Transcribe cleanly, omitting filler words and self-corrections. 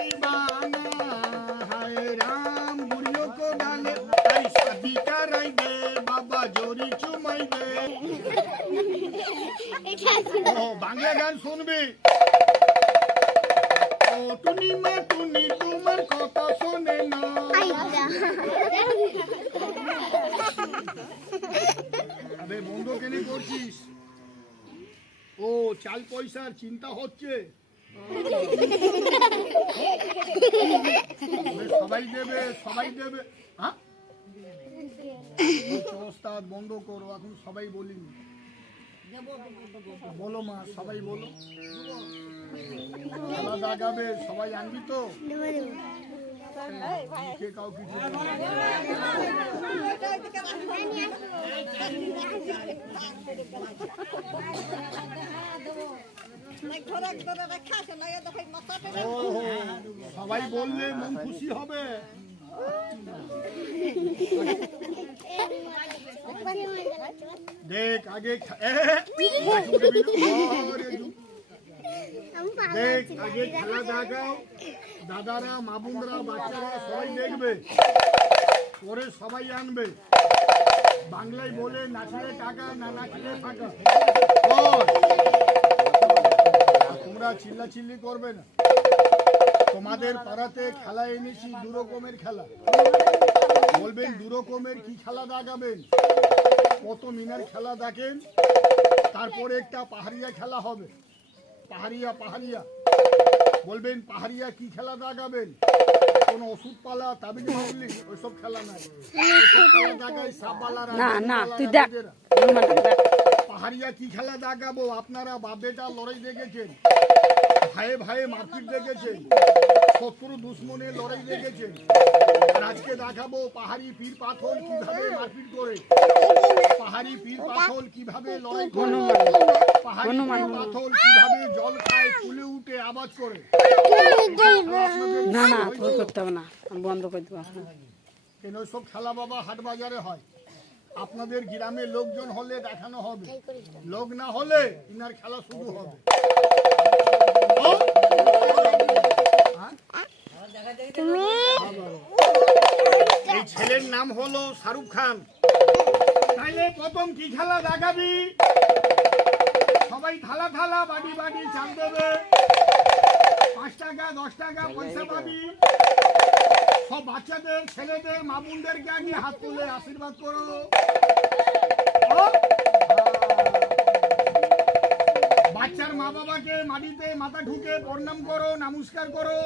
दीवाना हाय राम बुढ़ियों को डाले आई शादी कराई दे बाबा जोरी चुमाई दे ও বাংলা গান শুনবি ও টুনি মা টুনি তোমার কথা শোনে না আরে বন্ধ কেন করছিস ও চাল পয়সার চিন্তা হচ্ছে সবাই দেবে হ্যাঁ ওস্তাদ বন্ধ করো এখন সবাই বলিনি বলো মা সবাই বলো খেলা দাগাবে সবাই আনবি তো কে কাউ কিছু সবাই বললে মন খুশি হবে দেখ আগে দেখ আগে খেলা দেখাও দাদারা মামুনরা বাচ্চারা সবাই দেখবে পরে সবাই আনবে বাংলায় বলে নাচলে টাকা না নাচলে ফাঁকা তোমরা চিল্লাচিল্লি করবে না তোমাদের পাড়াতে খেলা এনেছি দু রকমের খেলা বলবেন দু রকমের কি খেলা দেখাবেন কত মিনার খেলা দেখেন তারপরে একটা পাহাড়িয়া খেলা হবে পাহাড়িয়া বলবেন পাহাড়িয়া কি খেলা দেখাবেন কোন ওষুধ পালা তাবিজ মারলি ওইসব খেলা নাই দেখাই সাপবালারা না তুই দেখ পাহাড়িয়া কি খেলা দেখাবো আপনারা বাপ বেটা লড়াই দেখেছেন ভাইয়ে ভাইয়ে মারপিট দেখেছেন শত্রু দুশ্মনের লড়াই দেখেছেন আর আজকে দেখাবো পাহাড়ি পীর পাথর কিভাবে মারপিট করে পাহাড়ি পীর পাথর কিভাবে লড়াই করে পাহাড়ি পীর পাথর কিভাবে জল খায় ফুলে উঠে আওয়াজ করে না না তোর করতে হবে না আমি বন্ধ করে দেবো কেন সব খেলা বাবা হাট বাজারে হয় আপনাদের গ্রামে লোকজন হলে দেখানো হবে লোক না হলে ইনার খেলা শুরু হবে এই ছেলের নাম হলো শাহরুখ খান তাইলে প্রথম কি খেলা দেখাবি সবাই থালা থালা বাড়ি বাড়ি চাল দেবে 5 টাকা 10 টাকা পয়সা পাবি সব বাচ্চাদের ছেলেদের মামুনদেরকে আগে হাত তুলে আশীর্বাদ করো বাচ্চার মা বাবাকে মাটিতে মাথা ঢুকে প্রণাম করো নমস্কার করো